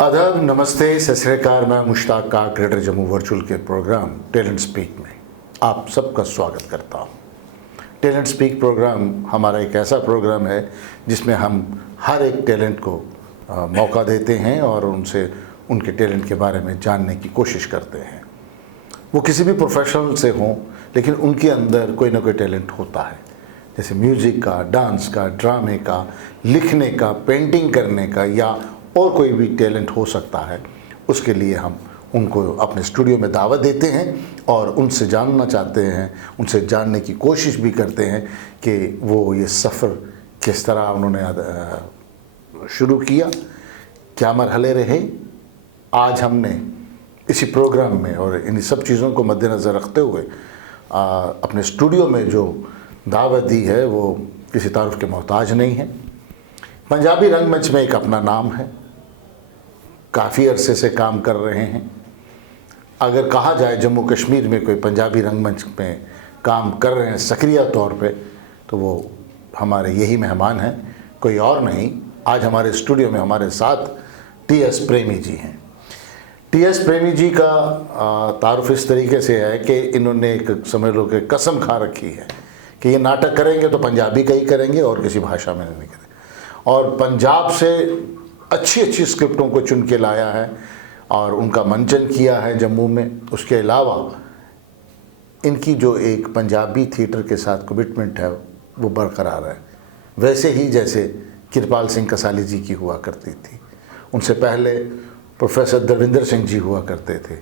आदाब, नमस्ते, सत श्री अकाल। मैं मुश्ताक का ग्रेटर जम्मू वर्चुअल के प्रोग्राम टैलेंट स्पीक में आप सबका स्वागत करता हूं। टैलेंट स्पीक प्रोग्राम हमारा एक ऐसा प्रोग्राम है जिसमें हम हर एक टैलेंट को मौका देते हैं और उनसे उनके टैलेंट के बारे में जानने की कोशिश करते हैं। वो किसी भी प्रोफेशनल से हों, लेकिन उनके अंदर कोई ना कोई टैलेंट होता है, जैसे म्यूज़िक का, डांस का, ड्रामे का, लिखने का, पेंटिंग करने का या और कोई भी टैलेंट हो सकता है। उसके लिए हम उनको अपने स्टूडियो में दावत देते हैं और उनसे जानना चाहते हैं, उनसे जानने की कोशिश भी करते हैं कि वो ये सफ़र किस तरह उन्होंने शुरू किया, क्या मरहले रहे। आज हमने इसी प्रोग्राम में और इन सब चीज़ों को मद्देनज़र रखते हुए अपने स्टूडियो में जो दावत दी है वो किसी तारुफ के मोहताज नहीं है। पंजाबी रंगमंच में एक अपना नाम है, काफ़ी अरसे से काम कर रहे हैं। अगर कहा जाए जम्मू कश्मीर में कोई पंजाबी रंगमंच में काम कर रहे हैं सक्रिय तौर पे, तो वो हमारे यही मेहमान हैं, कोई और नहीं। आज हमारे स्टूडियो में हमारे साथ टी.एस. प्रेमी जी हैं। टी.एस. प्रेमी जी का तारुफ इस तरीके से है कि इन्होंने एक समझ लो कि कसम खा रखी है कि ये नाटक करेंगे तो पंजाबी का ही करेंगे और किसी भाषा में नहीं करेंगे। और पंजाब से अच्छी अच्छी स्क्रिप्टों को चुन के लाया है और उनका मंचन किया है जम्मू में। उसके अलावा इनकी जो एक पंजाबी थिएटर के साथ कमिटमेंट है वो बरकरार है, वैसे ही जैसे कृपाल सिंह कसाली जी की हुआ करती थी। उनसे पहले प्रोफेसर दरविंदर सिंह जी हुआ करते थे।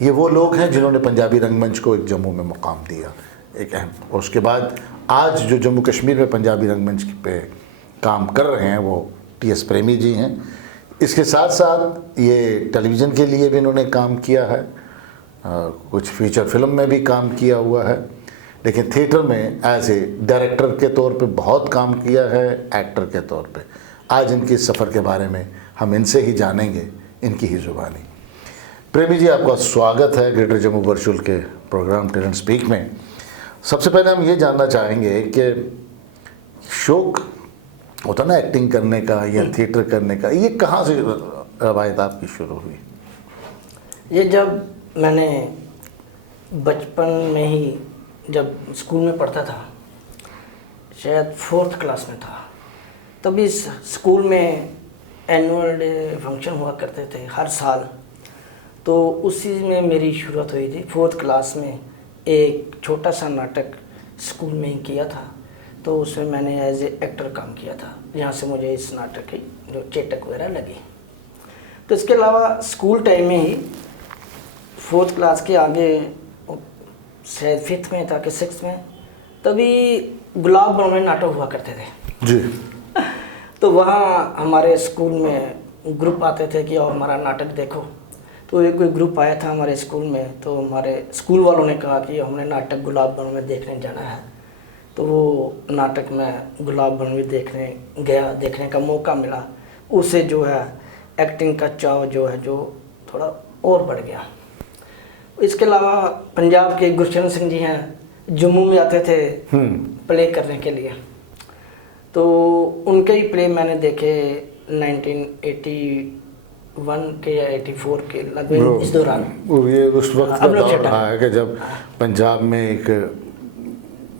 ये वो लोग हैं जिन्होंने पंजाबी रंगमंच को एक जम्मू में मुकाम दिया, एक अहम। और उसके बाद आज जो जम्मू कश्मीर में पंजाबी रंगमंच पे काम कर रहे हैं वो टी.एस. प्रेमी जी हैं। इसके साथ साथ ये टेलीविज़न के लिए भी इन्होंने काम किया है, कुछ फीचर फिल्म में भी काम किया हुआ है, लेकिन थिएटर में एज ए डायरेक्टर के तौर पे बहुत काम किया है, एक्टर के तौर पे। आज इनके सफ़र के बारे में हम इनसे ही जानेंगे, इनकी ही ज़ुबानी। प्रेमी जी, आपका स्वागत है ग्रेटर जम्मू वर्चुअल के प्रोग्राम टैलेंट स्पीक में। सबसे पहले हम ये जानना चाहेंगे कि शौक़ होता ना एक्टिंग करने का या थिएटर करने का, ये कहाँ से रवायत आपकी शुरू हुई? ये जब मैंने बचपन में ही जब स्कूल में पढ़ता था, शायद 4th क्लास में था, तभी स्कूल में एनुअल डे फंक्शन हुआ करते थे हर साल। तो उसी में मेरी शुरुआत हुई थी। 4th क्लास में एक छोटा सा नाटक स्कूल में ही किया था, तो उसमें मैंने एज ए एक्टर काम किया था, जहाँ से मुझे इस नाटक की जो चेटक वगैरह लगी। तो इसके अलावा स्कूल टाइम में ही 4th क्लास के आगे शायद 5th में था कि 6th में, तभी गुलाब बन में नाटक हुआ करते थे जी। तो वहाँ हमारे स्कूल में ग्रुप आते थे कि और हमारा नाटक देखो। तो एक कोई ग्रुप आया था हमारे स्कूल में, तो हमारे स्कूल वालों ने कहा कि हमने नाटक गुलाब बन में देखने जाना है। तो वो नाटक में गुलाब बन में देखने गया, देखने का मौका मिला। उसे जो है एक्टिंग का चाव जो है जो थोड़ा और बढ़ गया। इसके अलावा पंजाब के गुरशरण सिंह जी हैं, जम्मू में आते थे प्ले करने के लिए, तो उनके ही प्ले मैंने देखे 1981 के या 84 के लगभग इस दौरान। ये उस वक्त का दौर रहा है कि जब पंजाब में एक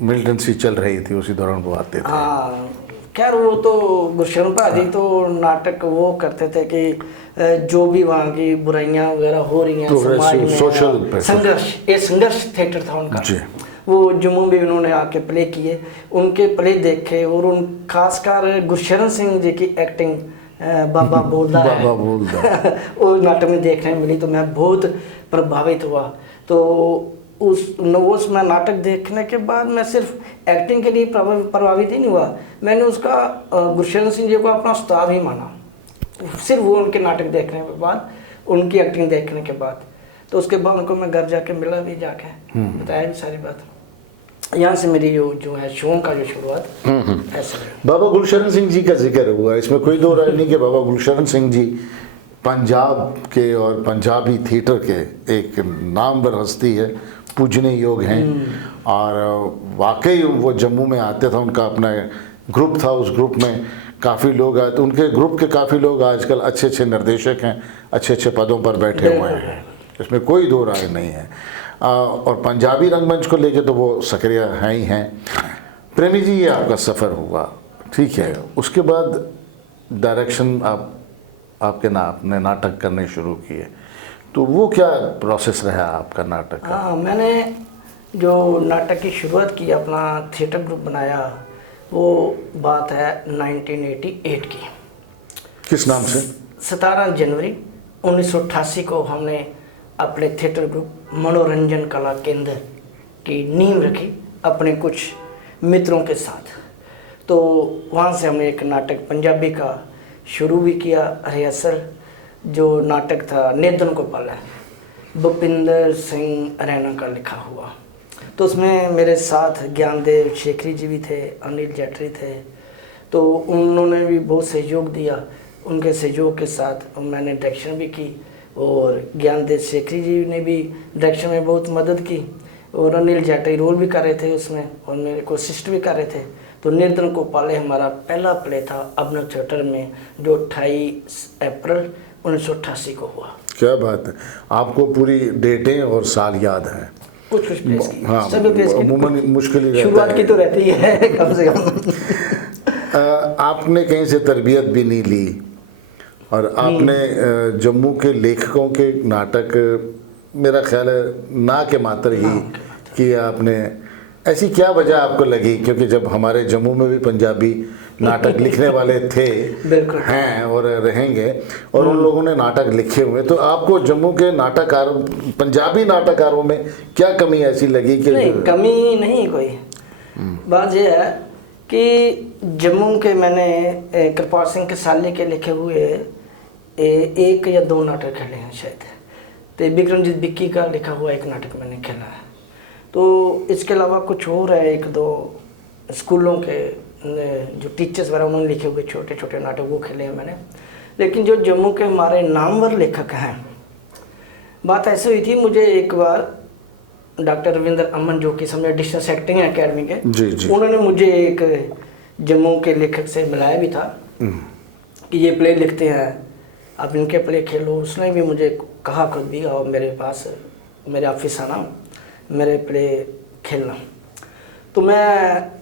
मिलिटेंसी चल रही थी, उसी दौरान वो आते थे। हाँ, खैर वो तो गुरशरण भाजी तो नाटक वो करते थे कि जो भी वहाँ की बुराइयाँ वगैरह हो रही हैं समाज में, सोशल संघर्ष, ये संघर्ष थिएटर था उनका। वो जम्मू में उन्होंने आके प्ले किए, उनके प्ले देखे और उन खासकर गुरशरण सिंह जी की एक्टिंग बाबा बोलदा है वो नाटक में देखने मिली, तो मैं बहुत प्रभावित हुआ। तो उस में नाटक देखने के बाद मैं सिर्फ एक्टिंग के लिए प्रभावित ही नहीं हुआ, मैंने उसका गुरशरण सिंह जी को अपना उस्ताद ही माना, सिर्फ वो उनके नाटक देखने के बाद, उनकी एक्टिंग देखने के बाद। तो उसके बाद उनको मैं घर जाके मिला भी, जाके बताया भी सारी बात। यहाँ से मेरी जो है शो का जो शुरुआत ऐसे। बाबा गुलशरण सिंह जी का जिक्र हुआ, इसमें कोई दो राय नहीं कि बाबा गुलशरण सिंह जी पंजाब के और पंजाबी थिएटर के एक नामवर हस्ती है, पूजने योग हैं। और वाकई वो जम्मू में आते था, उनका अपना ग्रुप था, उस ग्रुप में काफ़ी लोग आए, तो उनके ग्रुप के काफ़ी लोग आजकल अच्छे अच्छे निर्देशक हैं, अच्छे अच्छे पदों पर बैठे हुए हैं, इसमें कोई दो राय नहीं है। और पंजाबी रंगमंच को लेके तो वो सक्रिय हैं ही हैं। प्रेमी जी, ये आपका सफ़र हुआ, ठीक है, उसके बाद डायरेक्शन आपने नाटक करने शुरू किए, तो वो क्या प्रोसेस रहा आपका नाटक का? हाँ, मैंने जो नाटक की शुरुआत की, अपना थिएटर ग्रुप बनाया, वो बात है 1988 की। किस नाम से? 17 जनवरी 1988 को हमने अपने थिएटर ग्रुप मनोरंजन कला केंद्र की नींव रखी अपने कुछ मित्रों के साथ। तो वहाँ से हमने एक नाटक पंजाबी का शुरू भी किया, रिहर्सल। जो नाटक था नेदन गोपाल है, भूपिंदर सिंह रैना का लिखा हुआ। तो उसमें मेरे साथ ज्ञानदेव शेखरी जी भी थे, अनिल जेटरी थे, तो उन्होंने भी बहुत सहयोग दिया। उनके सहयोग के साथ मैंने डायरेक्शन भी की, और ज्ञानदेव शेखरी जी ने भी डायरेक्शन में बहुत मदद की, और अनिल जेटरी रोल भी कर रहे थे उसमें, और मेरे को असिस्ट भी कर रहे थे। तो निर्धन को पाले हमारा पहला प्ले था अभिनव थिएटर में, जो 28 अप्रैल 1988 को हुआ। क्या बात है, आपको पूरी डेटें और साल याद हैं? कुछ प्लेस की, हाँ, सभी प्लेस की अमूमन मुश्किल ही रहता शुरुआत की है। तो रहती ही है कम से कम। आपने कहीं से तरबियत भी नहीं ली, और आपने जम्मू के लेखकों के नाटक, मेरा ख्याल है ना के मात्र ही किया आपने। ऐसी क्या वजह आपको लगी? क्योंकि जब हमारे जम्मू में भी पंजाबी नाटक लिखने वाले थे, हैं और रहेंगे, और उन लोगों ने नाटक लिखे हुए, तो आपको जम्मू के नाटककारों, पंजाबी नाटककारों में क्या कमी ऐसी लगी कि? नहीं, कमी नहीं कोई। बात यह है कि जम्मू के मैंने कृपाल सिंह के साले के लिखे हुए 1 या 2 नाटक खेले हैं शायद, तो विक्रमजीत बिक्की का लिखा हुआ एक नाटक मैंने खेला है। तो इसके अलावा कुछ और है, 1-2 स्कूलों के जो टीचर्स वगैरह उन्होंने लिखे हुए छोटे छोटे नाटक, वो खेले हैं मैंने। लेकिन जो जम्मू के हमारे नामवर लेखक हैं, बात ऐसी हुई थी, मुझे एक बार डॉक्टर रविंद्र अमन, जो कि समय डिस्टेंस एक्टिंग एकेडमी के, जी। उन्होंने मुझे एक जम्मू के लेखक से मिलाया भी था कि ये प्ले लिखते हैं, आप इनके प्ले खेलो। उसने भी मुझे कहा खुद भी, और मेरे पास मेरे ऑफिस आना, मेरे प्ले खेलना। तो मैं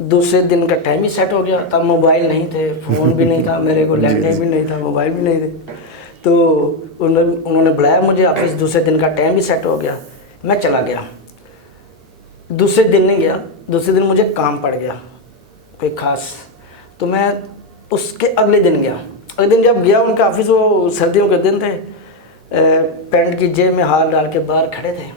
दूसरे दिन का टाइम ही सेट हो गया। तब मोबाइल नहीं थे, फ़ोन भी नहीं था मेरे को, लैंडलाइन भी नहीं था, मोबाइल भी नहीं थे। तो उन्होंने बुलाया मुझे ऑफिस, दूसरे दिन का टाइम भी सेट हो गया, मैं चला गया। दूसरे दिन नहीं गया, दूसरे दिन मुझे काम पड़ गया कोई ख़ास, तो मैं उसके अगले दिन गया। अगले दिन जब गया उनके ऑफिस, वो सर्दियों के दिन थे, पैंट की जेब में हाथ डाल के बाहर खड़े थे।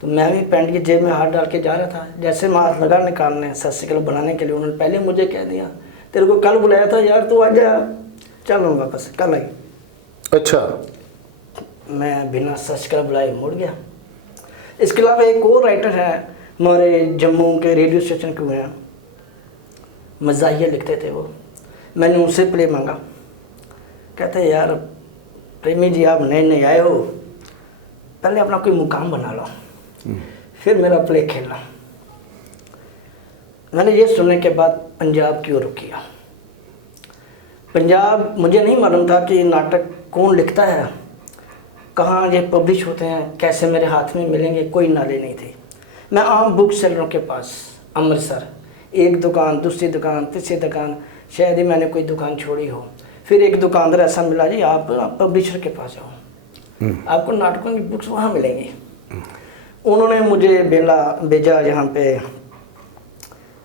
तो मैं भी पैंट की जेब में हाथ डाल के जा रहा था। जैसे मैं हाथ लगा निकालने सर्जिकल बनाने के लिए, उन्होंने पहले मुझे कह दिया, तेरे को कल बुलाया था यार, तू आ जा। चल मैं वापस कल आई। अच्छा। मैं बिना सर्जिकल बुलाए मुड़ गया। इसके अलावा एक और राइटर है हमारे जम्मू के रेडियो स्टेशन के हुए हैं, मज़ाहिया लिखते थे वो। मैंने उनसे प्ले मांगा, कहते यार प्रेमी जी आप नए नए आए हो, पहले अपना कोई मुकाम बना लो, फिर मेरा प्ले खेलना। मैंने ये सुनने के बाद पंजाब की ओर रुख किया। पंजाब मुझे नहीं मालूम था कि नाटक कौन लिखता है, कहाँ ये पब्लिश होते हैं, कैसे मेरे हाथ में मिलेंगे, कोई नाले नहीं थे। मैं आम बुक सेलरों के पास अमृतसर, एक दुकान, दूसरी दुकान, तीसरी दुकान, शायद ही मैंने कोई दुकान छोड़ी हो। फिर एक दुकानदार ऐसा मिला, जी आप पब्लिशर के पास जाओ, आपको नाटकों की बुक्स वहाँ मिलेंगी। उन्होंने मुझे भेजा यहाँ पे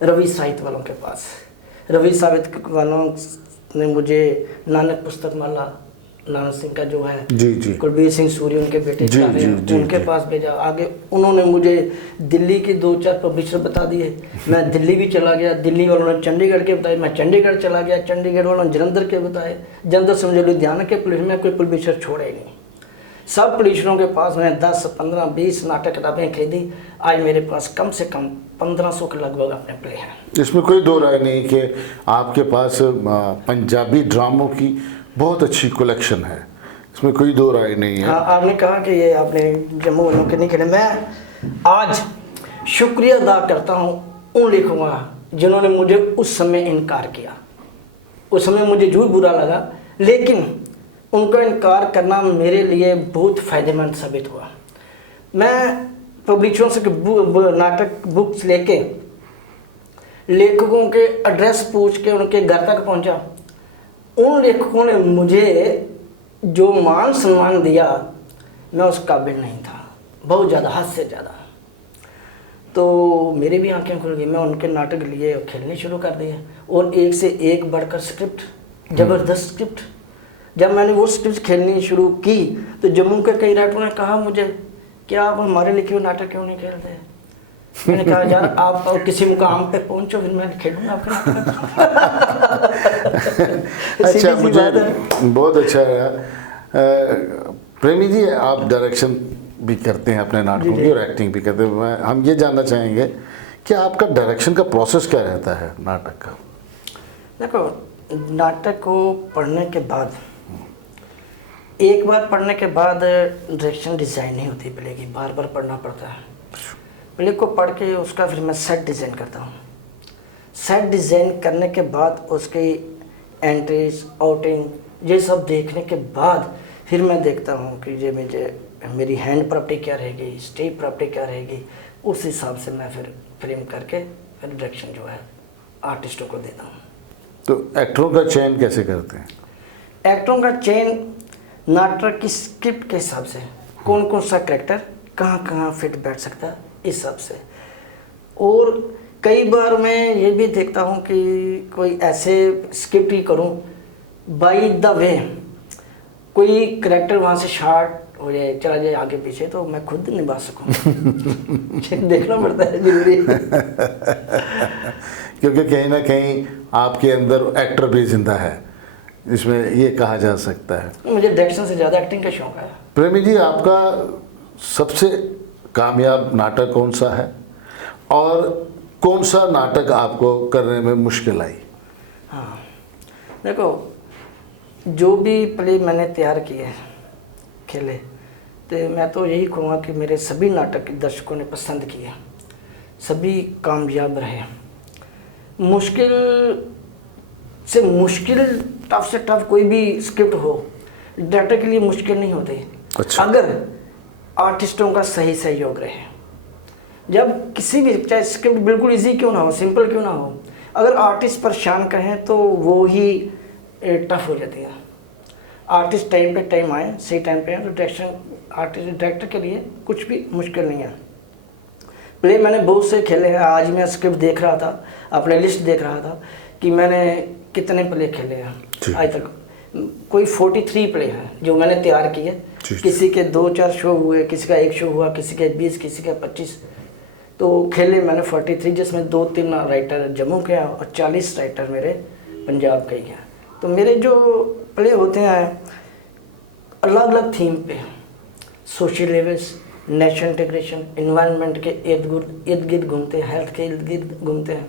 रवि साहित्य वालों के पास। रवि साहित्य वालों ने मुझे नानक पुस्तक माला, नानक सिंह का जो है, जी। कुलबीर सिंह सूरी उनके बेटे जी, उनके पास भेजा। आगे उन्होंने मुझे दिल्ली के 2-4 पब्लिशर बता दिए। मैं दिल्ली भी चला गया, दिल्ली वालों ने चंडीगढ़ के बताए, मैं चंडीगढ़ चला गया, चंडीगढ़ वालों ने जलंधर के बताए, जलंधर से मुझे लुधियाना के पुलिस में कोई पब्लिशर छोड़े ही नहीं। सब पुलिसरों के पास मैंने 10, 15, 20 नाटक किताबें खरीदी। आज मेरे पास कम से कम 1500 के लगभग अपने प्ले हैं। इसमें कोई दो राय नहीं कि आपके पास पंजाबी ड्रामों की बहुत अच्छी कलेक्शन है, इसमें कोई दो राय नहीं है। हाँ, आपने कहा कि ये आपने जम्मू वालों के नहीं खेले। मैं आज शुक्रिया अदा करता हूँ उन लेखकों का जिन्होंने मुझे उस समय इनकार किया। उस समय मुझे जरूर बुरा लगा, लेकिन उनका इनकार करना मेरे लिए बहुत फ़ायदेमंद साबित हुआ। मैं पब्लिशरों से नाटक बुक्स लेके लेखकों के एड्रेस पूछ के उनके घर तक पहुंचा। उन लेखकों ने मुझे जो मान सम्मान दिया, मैं उस काबिल नहीं था, बहुत ज़्यादा, हद से ज़्यादा। तो मेरी भी आंखें खुल गई। मैं उनके नाटक लिए और खेलने शुरू कर दिए, और एक से एक बढ़कर स्क्रिप्ट, ज़बरदस्त स्क्रिप्ट। जब मैंने वो स्क्रिप्ट खेलनी शुरू की तो जम्मू के कई राइटरों ने कहा मुझे, क्या आप हमारे लिखे हुए नाटक क्यों नहीं खेलते? मैंने कहा यार आप किसी मुकाम पे पहुंचो, फिर मैं खेलूंगा आपके नाटक। अच्छा, मुझे बहुत अच्छा लगा। प्रेमी जी, आप डायरेक्शन भी करते हैं अपने नाटकों की और एक्टिंग भी करते हैं। हम ये जानना चाहेंगे कि आपका डायरेक्शन का प्रोसेस क्या रहता है नाटक का? देखो, नाटक को पढ़ने के बाद, एक बार पढ़ने के बाद डायरेक्शन डिज़ाइन नहीं होती प्ले की, बार बार पढ़ना पड़ता है। प्ले को पढ़ के उसका फिर मैं सेट डिज़ाइन करता हूँ। सेट डिज़ाइन करने के बाद उसकी एंट्रीज, आउटिंग, ये सब देखने के बाद फिर मैं देखता हूँ कि ये मेरी हैंड प्रॉपर्टी क्या रहेगी, स्टेज प्रॉपर्टी क्या रहेगी। उस हिसाब से मैं फिर फ्रेम करके फिर डायरेक्शन जो है आर्टिस्टों को देता हूँ। तो एक्टरों का चयन कैसे करते हैं? एक्टरों का चयन नाटक की स्क्रिप्ट के हिसाब से, कौन कौन सा कैरेक्टर कहाँ कहाँ फिट बैठ सकता है, इस हिसाब से। और कई बार मैं ये भी देखता हूँ कि कोई ऐसे स्क्रिप्ट ही करूँ बाय द वे, कोई कैरेक्टर वहाँ से शार्ट हो जाए, चला जाए आगे पीछे, तो मैं खुद निभा सकूँ। देखना पड़ता है, जरूरी। क्योंकि कहीं ना कहीं आपके अंदर एक्टर भी जिंदा है, इसमें ये कहा जा सकता है। मुझे डायरेक्शन से ज़्यादा एक्टिंग का शौक है। प्रेमी जी, आपका सबसे कामयाब नाटक कौन सा है और कौन सा नाटक आपको करने में मुश्किल आई? हाँ, देखो, जो भी प्ले मैंने तैयार किए, खेले, तो मैं तो यही कहूँगा कि मेरे सभी नाटक दर्शकों ने पसंद किए, सभी कामयाब रहे। मुश्किल से मुश्किल, टफ से टफ कोई भी स्क्रिप्ट हो, डायरेक्टर के लिए मुश्किल नहीं होती। अच्छा। अगर आर्टिस्टों का सही सहयोग रहे। जब किसी भी, चाहे स्क्रिप्ट बिल्कुल इजी क्यों ना हो, सिंपल क्यों ना हो, अगर आर्टिस्ट परेशान कहें तो वो ही टफ हो जाती है। आर्टिस्ट टाइम पे टाइम आए, सही टाइम पे आए, तो डायरेक्टर के लिए कुछ भी मुश्किल नहीं है। प्ले मैंने बहुत से खेले हैं। आज मैं स्क्रिप्ट देख रहा था, अपने लिस्ट देख रहा था कि मैंने कितने प्ले खेले हैं आज तक। कोई 43 प्ले हैं जो मैंने तैयार किए। किसी के 2-4 शो हुए, किसी का 1 शो हुआ, किसी के 20, किसी का 25, तो खेले मैंने 43, जिसमें 2-3 राइटर जम्मू के हैं और 40 राइटर मेरे पंजाब के ही हैं। तो मेरे जो प्ले होते हैं अलग अलग थीम पे, social levels, national integration, environment के इर्द गिर्द घूमते हैं, हेल्थ के इर्द गिर्द घूमते हैं।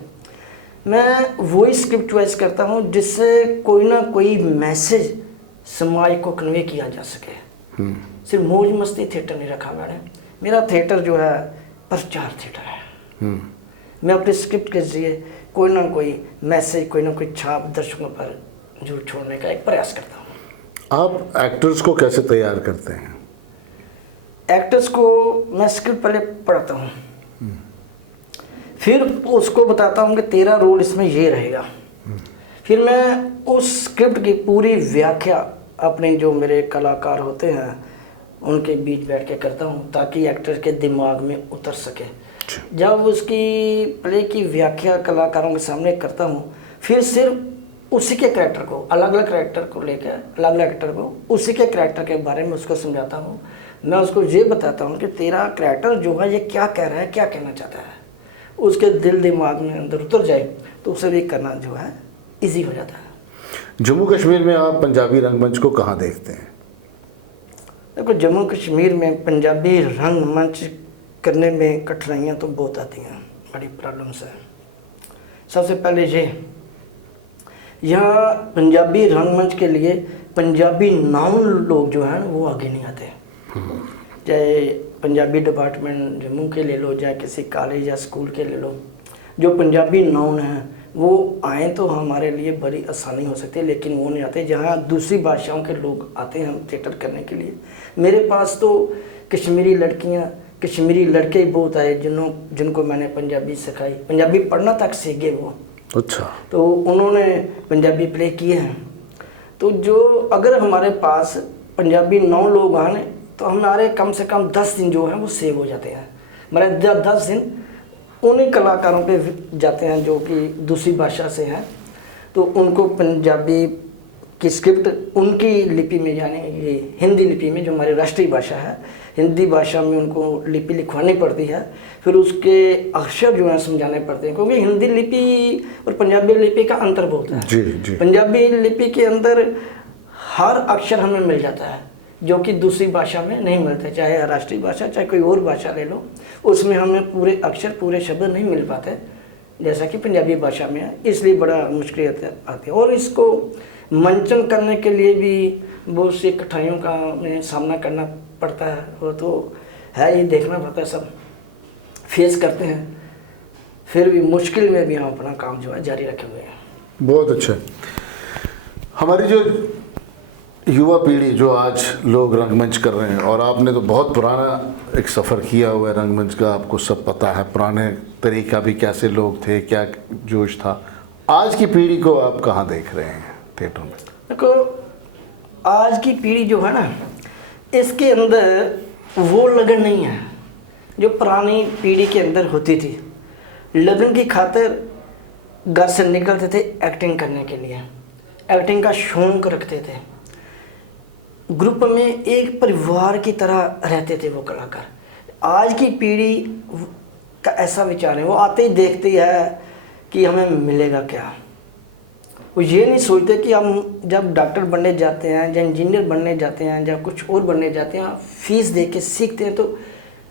मैं वही स्क्रिप्ट चॉइस करता हूँ जिससे कोई ना कोई मैसेज समाज को कन्वे किया जा सके। सिर्फ मौज मस्ती थिएटर नहीं रखा मैंने। मेरा थिएटर जो है प्रचार थिएटर है। मैं अपने स्क्रिप्ट के जरिए कोई ना कोई मैसेज, कोई ना कोई छाप दर्शकों पर जरूर छोड़ने का एक प्रयास करता हूँ। आप एक्टर्स को कैसे तैयार करते हैं? एक्टर्स को मैं स्क्रिप्ट पहले पढ़ता हूँ, फिर उसको बताता हूँ कि तेरा रोल इसमें ये रहेगा। फिर मैं उस स्क्रिप्ट की पूरी व्याख्या अपने जो मेरे कलाकार होते हैं उनके बीच बैठ के करता हूँ, ताकि एक्टर के दिमाग में उतर सके। जब उसकी प्ले की व्याख्या कलाकारों के सामने करता हूँ, फिर सिर्फ उसी के कैरेक्टर को, अलग अलग कैरेक्टर को लेकर, अलग अलग एक्टर को उसी के कैरेक्टर के बारे में उसको समझाता हूँ। मैं उसको ये बताता हूँ कि तेरा कैरेक्टर जो है ये क्या कह रहा है, क्या कहना चाहता है। उसके दिल दिमाग में अंदर उतर जाए तो उसे भी करना जो है इजी हो जाता है। जम्मू कश्मीर में आप पंजाबी रंगमंच को कहाँ देखते हैं? देखो, जम्मू कश्मीर में पंजाबी रंगमंच करने में कठिनाइयाँ तो बहुत आती हैं, बड़ी प्रॉब्लम्स है। सबसे पहले ये, यहाँ पंजाबी रंगमंच के लिए पंजाबी नाउन लोग जो हैं वो आगे नहीं आते। चाहे पंजाबी डिपार्टमेंट जम्मू के ले लो, या किसी कॉलेज या स्कूल के ले लो, जो पंजाबी नॉन हैं वो आए तो हमारे लिए बड़ी आसानी हो सकती है, लेकिन वो नहीं आते। जहाँ दूसरी भाषाओं के लोग आते हैं थिएटर करने के लिए, मेरे पास तो कश्मीरी लड़कियाँ, कश्मीरी लड़के बहुत आए जिनको मैंने पंजाबी सिखाई, पंजाबी पढ़ना तक सीख गए वो। अच्छा। तो उन्होंने पंजाबी प्ले किए हैं। तो जो अगर हमारे पास पंजाबी 9 लोग आने तो हमारे कम से कम 10 दिन जो हैं वो सेव हो जाते हैं। हमारे 10 दिन उन्हीं कलाकारों पे जाते हैं जो कि दूसरी भाषा से हैं, तो उनको पंजाबी की स्क्रिप्ट उनकी लिपि में, यानी हिंदी लिपि में जो हमारी राष्ट्रीय भाषा है, हिंदी भाषा में उनको लिपि लिखवानी पड़ती है। फिर उसके अक्षर जो है समझाने पड़ते हैं, क्योंकि हिंदी लिपि और पंजाबी लिपि का अंतर बहुत है। जी जी। पंजाबी लिपि के अंदर हर अक्षर हमें मिल जाता है जो कि दूसरी भाषा में नहीं मिलते, चाहे राष्ट्रीय भाषा चाहे कोई और भाषा ले लो, उसमें हमें पूरे अक्षर पूरे शब्द नहीं मिल पाते जैसा कि पंजाबी भाषा में है, इसलिए बड़ा मुश्किल आती है। और इसको मंचन करने के लिए भी बहुत सी कठिनाइयों का हमें सामना करना पड़ता है, वो तो है ही, देखना पड़ता है, सब फेस करते हैं, फिर भी मुश्किल में भी हम अपना काम जो है जारी रखे हुए हैं। बहुत अच्छा। हमारी जो युवा पीढ़ी जो आज लोग रंगमंच कर रहे हैं, और आपने तो बहुत पुराना एक सफ़र किया हुआ है रंगमंच का, आपको सब पता है पुराने तरीका भी, कैसे लोग थे, क्या जोश था। आज की पीढ़ी को आप कहाँ देख रहे हैं थिएटर में? देखो, आज की पीढ़ी जो है ना, इसके अंदर वो लगन नहीं है जो पुरानी पीढ़ी के अंदर होती थी। लगन की खातिर घर से निकलते थे एक्टिंग करने के लिए, एक्टिंग का शौक रखते थे, ग्रुप में एक परिवार की तरह रहते थे वो कलाकार। आज की पीढ़ी का ऐसा विचार है, वो आते ही देखती है कि हमें मिलेगा क्या। वो ये नहीं सोचते कि हम जब डॉक्टर बनने जाते हैं, या इंजीनियर बनने जाते हैं, या कुछ और बनने जाते हैं, फीस दे के सीखते हैं, तो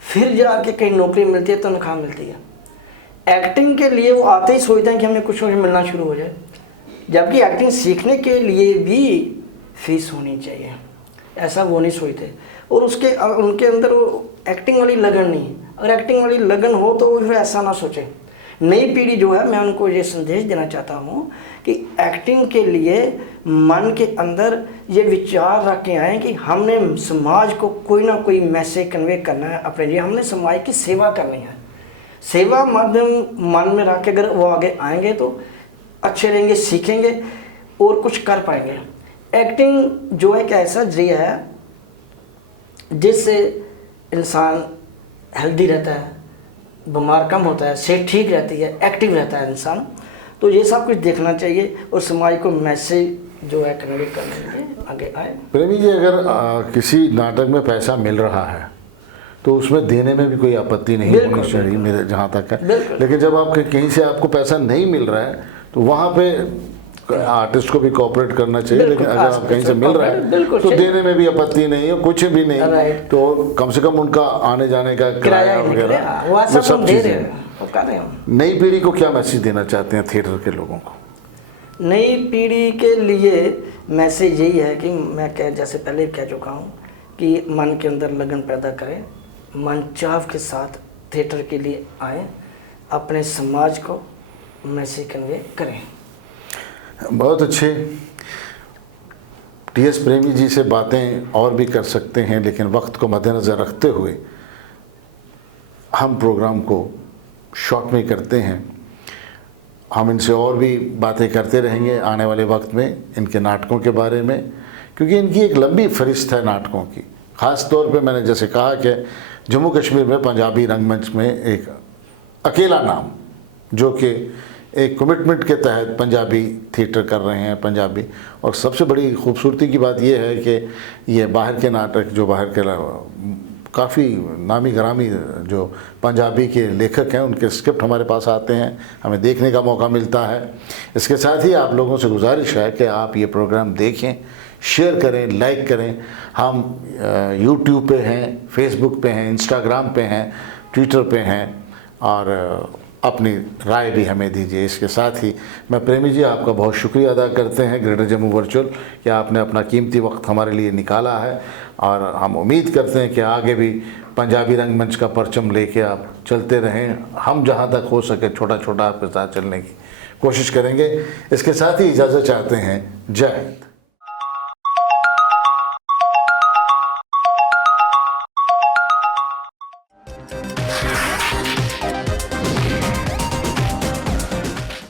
फिर जाके कहीं नौकरी मिलती है, तनख्वाह मिलती है। एक्टिंग के लिए वो आते ही सोचते हैं कि हमें कुछ मिलना शुरू हो जाए, जबकि एक्टिंग सीखने के लिए भी फीस होनी चाहिए, ऐसा वो नहीं सोचते। और उनके अंदर वो एक्टिंग वाली लगन नहीं। अगर एक्टिंग वाली लगन हो तो वो ऐसा ना सोचे। नई पीढ़ी जो है, मैं उनको ये संदेश देना चाहता हूँ कि एक्टिंग के लिए मन के अंदर ये विचार रख के आए कि हमने समाज को कोई ना कोई मैसेज कन्वे करना है अपने लिए, हमने समाज की सेवा करनी है। सेवा माध्यम मन में रख के अगर वो आगे आएंगे तो अच्छे रहेंगे, सीखेंगे और कुछ कर पाएंगे। एक्टिंग जो एक ऐसा जरिया है जिससे इंसान हेल्दी रहता है, बीमार कम होता है, सेहत ठीक रहती है, एक्टिव रहता है इंसान। तो ये सब कुछ देखना चाहिए और समाज को मैसेज जो है कन्वे करने के लिए आगे आए। प्रेमी जी, अगर किसी नाटक में पैसा मिल रहा है तो उसमें देने में भी कोई आपत्ति नहीं होनी चाहिए, मेरे जहाँ तक है। लेकिन जब आप कहीं से आपको पैसा नहीं मिल रहा है तो वहाँ पे आर्टिस्ट को भी कोऑपरेट करना चाहिए। लेकिन अगर आप कहीं से मिल रहा है तो देने में भी आपत्ति नहीं है, कुछ भी नहीं, तो कम से कम उनका आने जाने का किराया वगैरह वो सब चीज़ें। नई पीढ़ी को क्या मैसेज देना चाहते हैं थिएटर के लोगों को? नई पीढ़ी के लिए मैसेज यही है कि मैं जैसे पहले कह चुका हूँ कि मन के अंदर लगन पैदा करें, मन चाव के साथ थिएटर के लिए आए, अपने समाज को मैसेज कन्वे करें। बहुत अच्छे। टी.एस. प्रेमी जी से बातें और भी कर सकते हैं, लेकिन वक्त को मद्देनज़र रखते हुए हम प्रोग्राम को शॉर्ट में करते हैं। हम इनसे और भी बातें करते रहेंगे आने वाले वक्त में इनके नाटकों के बारे में, क्योंकि इनकी एक लंबी फहरिस्त है नाटकों की। ख़ास तौर पे मैंने जैसे कहा कि जम्मू कश्मीर में पंजाबी रंगमंच में एक अकेला नाम जो कि एक कमिटमेंट के तहत पंजाबी थिएटर कर रहे हैं, पंजाबी। और सबसे बड़ी खूबसूरती की बात यह है कि ये बाहर के नाटक जो बाहर के काफ़ी नामी गरामी जो पंजाबी के लेखक हैं उनके स्क्रिप्ट हमारे पास आते हैं, हमें देखने का मौका मिलता है। इसके साथ ही आप लोगों से गुजारिश है कि आप ये प्रोग्राम देखें, शेयर करें, लाइक करें। हम यूट्यूब पे हैं, फेसबुक पे हैं, इंस्टाग्राम पे हैं, ट्विटर पे हैं, और अपनी राय भी हमें दीजिए। इसके साथ ही मैं प्रेमी जी आपका बहुत शुक्रिया अदा करते हैं ग्रेटर जम्मू वर्चुअल कि आपने अपना कीमती वक्त हमारे लिए निकाला है, और हम उम्मीद करते हैं कि आगे भी पंजाबी रंगमंच का परचम लेके आप चलते रहें। हम जहां तक हो सके छोटा छोटा आपके साथ चलने की कोशिश करेंगे। इसके साथ ही इजाज़त चाहते हैं। जय हिंद।